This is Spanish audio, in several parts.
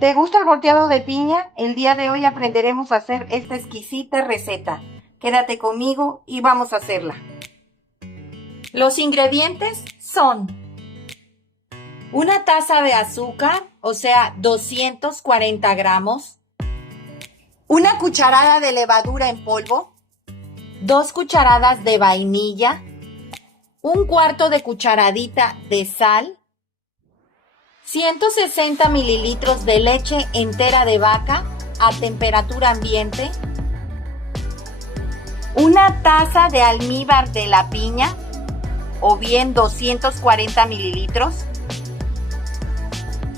¿Te gusta el volteado de piña? El día de hoy aprenderemos a hacer esta exquisita receta. Quédate conmigo y vamos a hacerla. Los ingredientes son una taza de azúcar, o sea, 240 gramos, una cucharada de levadura en polvo, 2 cucharadas de vainilla, un cuarto de cucharadita de sal, 160 mililitros de leche entera de vaca a temperatura ambiente, una taza de almíbar de la piña o bien 240 mililitros,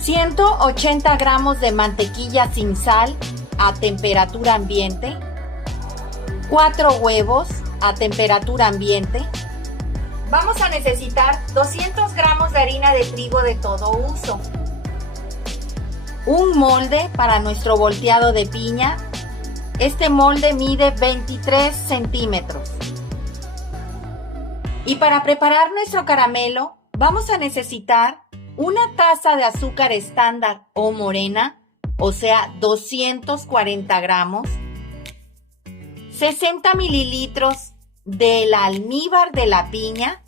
180 gramos de mantequilla sin sal a temperatura ambiente, 4 huevos a temperatura ambiente. Vamos a necesitar 200 gramos de harina de trigo de todo uso, un molde para nuestro volteado de piña. Este molde mide 23 centímetros. Y para preparar nuestro caramelo vamos a necesitar una taza de azúcar estándar o morena, o sea 240 gramos, 60 mililitros del almíbar de la piña,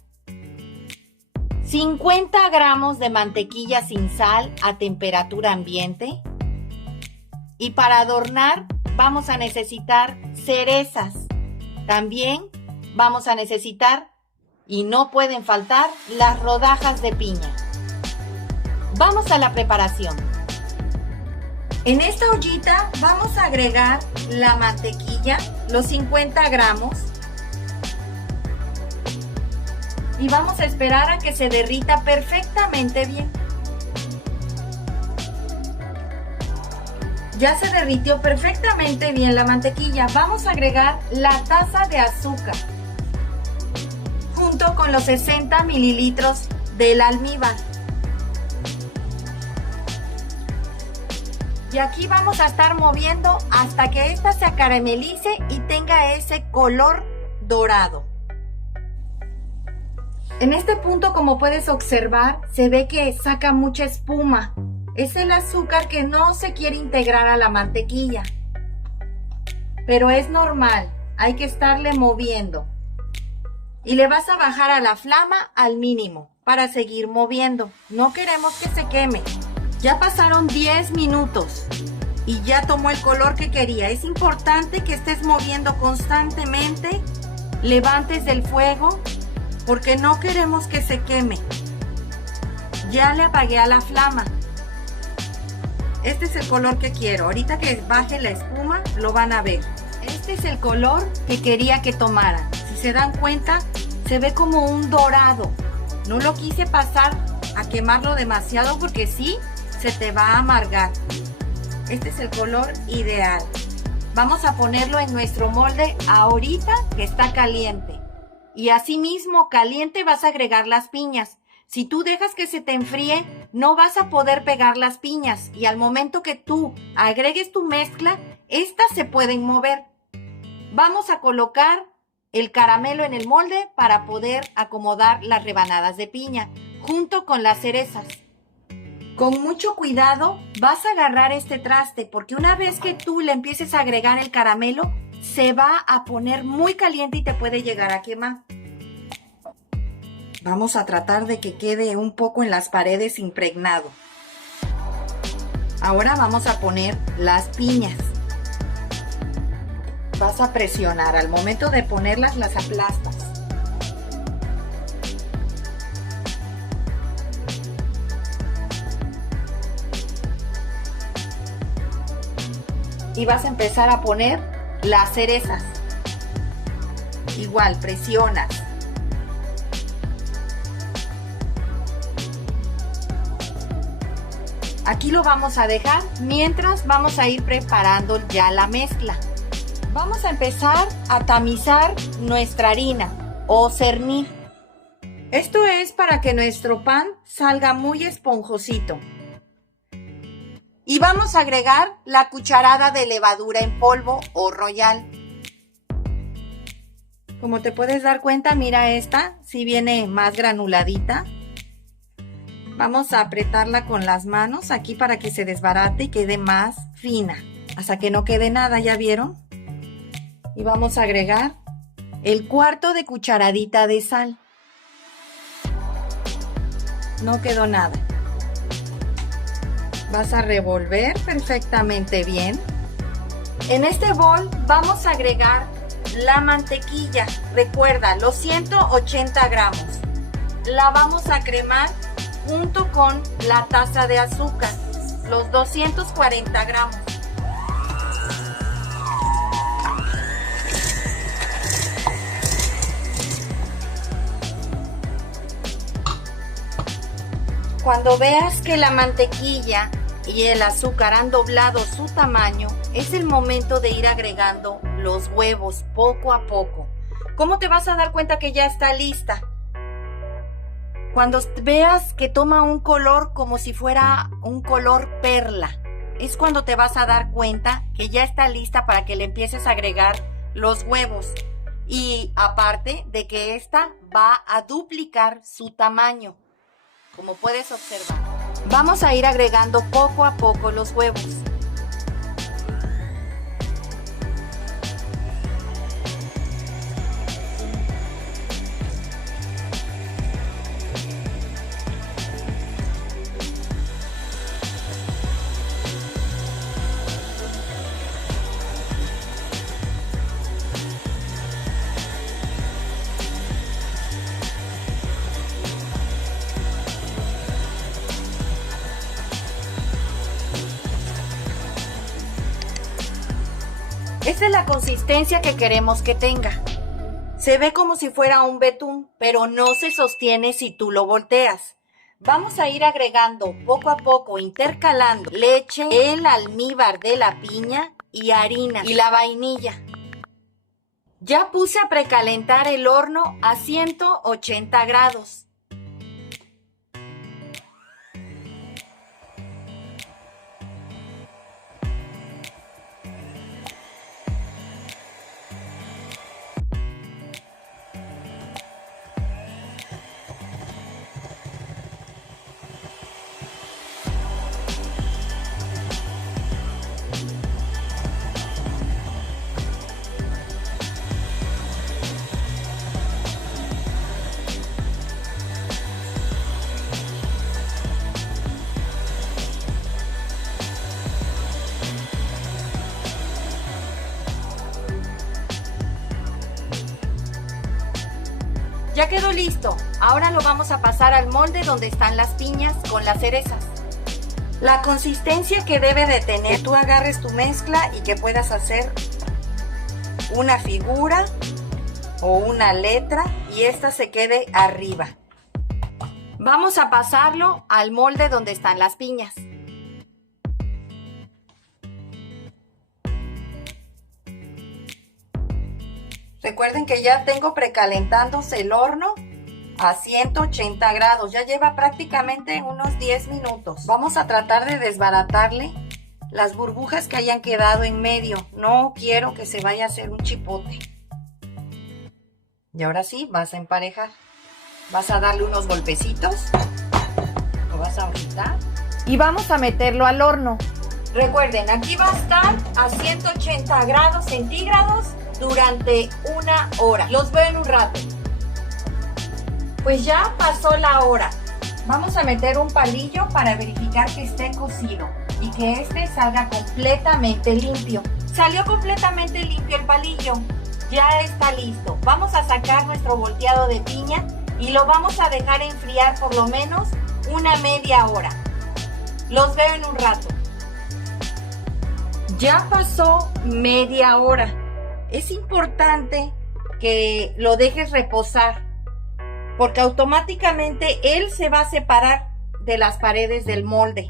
50 gramos de mantequilla sin sal a temperatura ambiente. Y para adornar vamos a necesitar cerezas. También vamos a necesitar, y no pueden faltar, las rodajas de piña. Vamos a la preparación. En esta ollita vamos a agregar la mantequilla, los 50 gramos. Y vamos a esperar a que se derrita perfectamente bien. Ya se derritió perfectamente bien la mantequilla. Vamos a agregar la taza de azúcar junto con los 60 mililitros del almíbar. Y aquí vamos a estar moviendo hasta que esta se acaramelice y tenga ese color dorado. En este punto, como puedes observar, se ve que saca mucha espuma. Es el azúcar que no se quiere integrar a la mantequilla. Pero es normal, hay que estarle moviendo. Y le vas a bajar a la flama al mínimo para seguir moviendo. No queremos que se queme. Ya pasaron 10 minutos y ya tomó el color que quería. Es importante que estés moviendo constantemente, levantes del fuego, porque no queremos que se queme. Ya le apagué a la flama. Este es el color que quiero. Ahorita que baje la espuma, lo van a ver. Este es el color que quería que tomara. Si se dan cuenta, se ve como un dorado. No lo quise pasar a quemarlo demasiado porque sí, se te va a amargar. Este es el color ideal. Vamos a ponerlo en nuestro molde ahorita que está caliente. Y asimismo caliente vas a agregar las piñas. Si tú dejas que se te enfríe, no vas a poder pegar las piñas. Y al momento que tú agregues tu mezcla, estas se pueden mover. Vamos a colocar el caramelo en el molde para poder acomodar las rebanadas de piña junto con las cerezas. Con mucho cuidado vas a agarrar este traste porque una vez que tú le empieces a agregar el caramelo, se va a poner muy caliente y te puede llegar a quemar. Vamos a tratar de que quede un poco en las paredes impregnado. Ahora vamos a poner las piñas. Vas a presionar. Al momento de ponerlas, las aplastas. Y vas a empezar a poner las cerezas. Igual, presionas. Aquí lo vamos a dejar mientras vamos a ir preparando ya la mezcla. Vamos a empezar a tamizar nuestra harina o cernir. Esto es para que nuestro pan salga muy esponjosito. Y vamos a agregar la cucharada de levadura en polvo o royal. Como te puedes dar cuenta, mira esta, si viene más granuladita. Vamos a apretarla con las manos aquí para que se desbarate y quede más fina. Hasta que no quede nada, ¿ya vieron? Y vamos a agregar el 1/4 de cucharadita de sal. No quedó nada. Vas a revolver perfectamente bien. En este bol vamos a agregar la mantequilla. Recuerda, los 180 gramos. La vamos a cremar junto con la taza de azúcar, los 240 gramos. Cuando veas que la mantequilla y el azúcar han doblado su tamaño, es el momento de ir agregando los huevos poco a poco. ¿Cómo te vas a dar cuenta que ya está lista? Cuando veas que toma un color como si fuera un color perla, es cuando te vas a dar cuenta que ya está lista para que le empieces a agregar los huevos. Y aparte de que esta va a duplicar su tamaño, como puedes observar. Vamos a ir agregando poco a poco los huevos. Esta es la consistencia que queremos que tenga. Se ve como si fuera un betún, pero no se sostiene si tú lo volteas. Vamos a ir agregando poco a poco, intercalando leche, el almíbar de la piña y harina y la vainilla. Ya puse a precalentar el horno a 180 grados. Ya quedó listo. Ahora lo vamos a pasar al molde donde están las piñas con las cerezas. La consistencia que debe de tener, que tú agarres tu mezcla y que puedas hacer una figura o una letra y esta se quede arriba. Vamos a pasarlo al molde donde están las piñas. Recuerden que ya tengo precalentándose el horno a 180 grados. Ya lleva prácticamente unos 10 minutos. Vamos a tratar de desbaratarle las burbujas que hayan quedado en medio. No quiero que se vaya a hacer un chipote. Y ahora sí, vas a emparejar. Vas a darle unos golpecitos. Lo vas a agitar. Y vamos a meterlo al horno. Recuerden, aquí va a estar a 180 grados centígrados durante 1 hora. Los veo en un rato. Pues ya pasó la hora. Vamos a meter un palillo para verificar que esté cocido y que este salga completamente limpio. Salió completamente limpio el palillo. Ya está listo. Vamos a sacar nuestro volteado de piña y lo vamos a dejar enfriar por lo menos una media hora. Los veo en un rato. Ya pasó media hora. Es importante que lo dejes reposar porque automáticamente él se va a separar de las paredes del molde.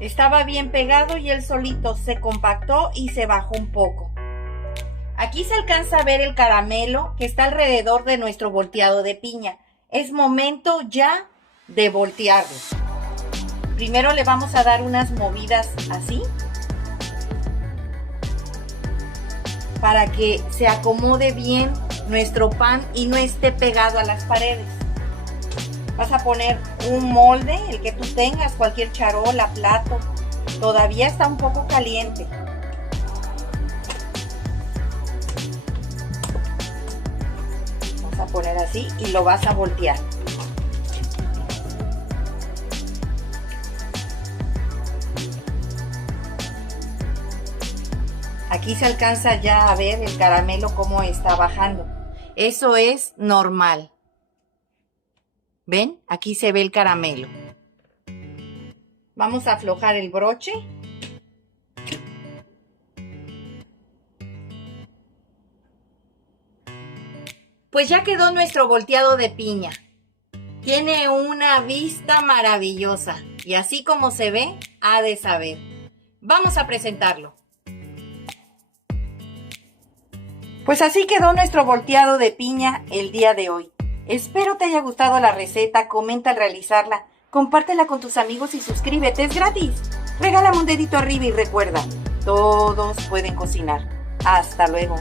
Estaba bien pegado y él solito se compactó y se bajó un poco. Aquí se alcanza a ver el caramelo que está alrededor de nuestro volteado de piña. Es momento ya de voltearlo. Primero le vamos a dar unas movidas así, para que se acomode bien nuestro pan y no esté pegado a las paredes. Vas a poner un molde, el que tú tengas, cualquier charola, plato. Todavía está un poco caliente. Vas a poner así y lo vas a voltear. Aquí se alcanza ya a ver el caramelo cómo está bajando. Eso es normal. ¿Ven? Aquí se ve el caramelo. Vamos a aflojar el broche. Pues ya quedó nuestro volteado de piña. Tiene una vista maravillosa. Y así como se ve, ha de saber. Vamos a presentarlo. Pues así quedó nuestro volteado de piña el día de hoy. Espero te haya gustado la receta, comenta al realizarla, compártela con tus amigos y suscríbete, es gratis. Regálame un dedito arriba y recuerda, todos pueden cocinar. Hasta luego.